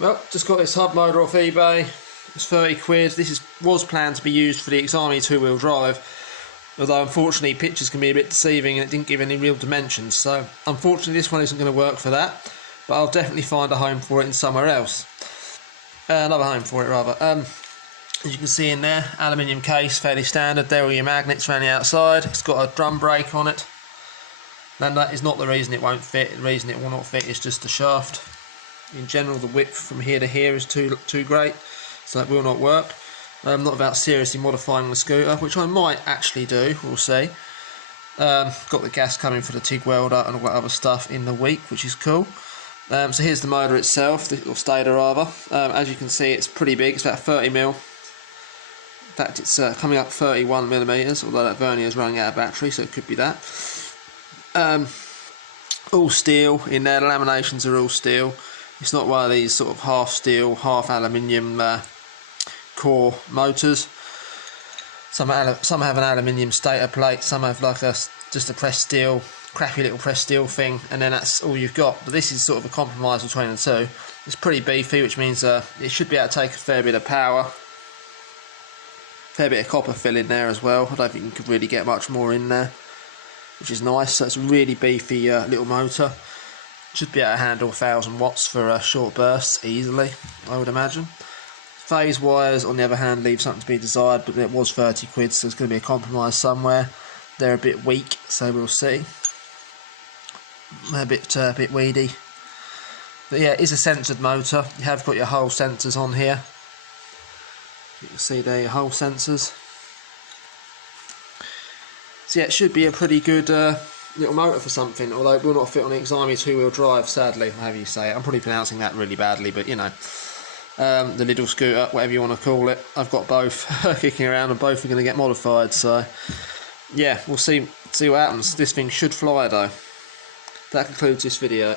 Well, just got this hub motor off eBay. It's 30 quid. This was planned to be used for the Exami 2-wheel drive, although unfortunately pictures can be a bit deceiving and it didn't give any real dimensions, so unfortunately this one isn't going to work for that, but I'll definitely find a home for it in somewhere else. Another home for it rather. As you can see in there, aluminium case, fairly standard. There are your magnets around the outside. It's got a drum brake on it, and that is not the reason it won't fit. The reason it will not fit is just the shaft. In general, the width from here to here is too great, so it will not work. I'm not about seriously modifying the scooter, which I might actually do, we'll see. Got the gas coming for the TIG welder and all that other stuff in the week, which is cool. So here's the motor itself, or stator rather. As you can see, it's pretty big. It's about 30mm. In fact, it's coming up 31mm, although that vernier is running out of battery, so it could be that. All steel in there. The laminations are all steel. It's not one of these sort of half steel, half aluminium core motors. Some have an aluminium stator plate. Some have like just a pressed steel, crappy little pressed steel thing, and then that's all you've got. But this is sort of a compromise between the two. It's pretty beefy, which means it should be able to take a fair bit of power. Fair bit of copper fill in there as well. I don't think you could really get much more in there, which is nice. So it's a really beefy little motor. Should be able to handle 1000 watts for short bursts easily, I would imagine. Phase wires, on the other hand, leave something to be desired, but it was 30 quid, so there's going to be a compromise somewhere. They're a bit weak, so we'll see. A bit weedy. But yeah, it is a sensored motor. You have got your Hull sensors on here. You can see there your Hull sensors. So yeah, it should be a pretty good little motor for something, although it will not fit on an Exami 2-wheel drive, sadly, however you say it. I'm probably pronouncing that really badly, but you know. The little scooter, whatever you want to call it. I've got both kicking around and both are going to get modified, so yeah, we'll see what happens. This thing should fly though. That concludes this video.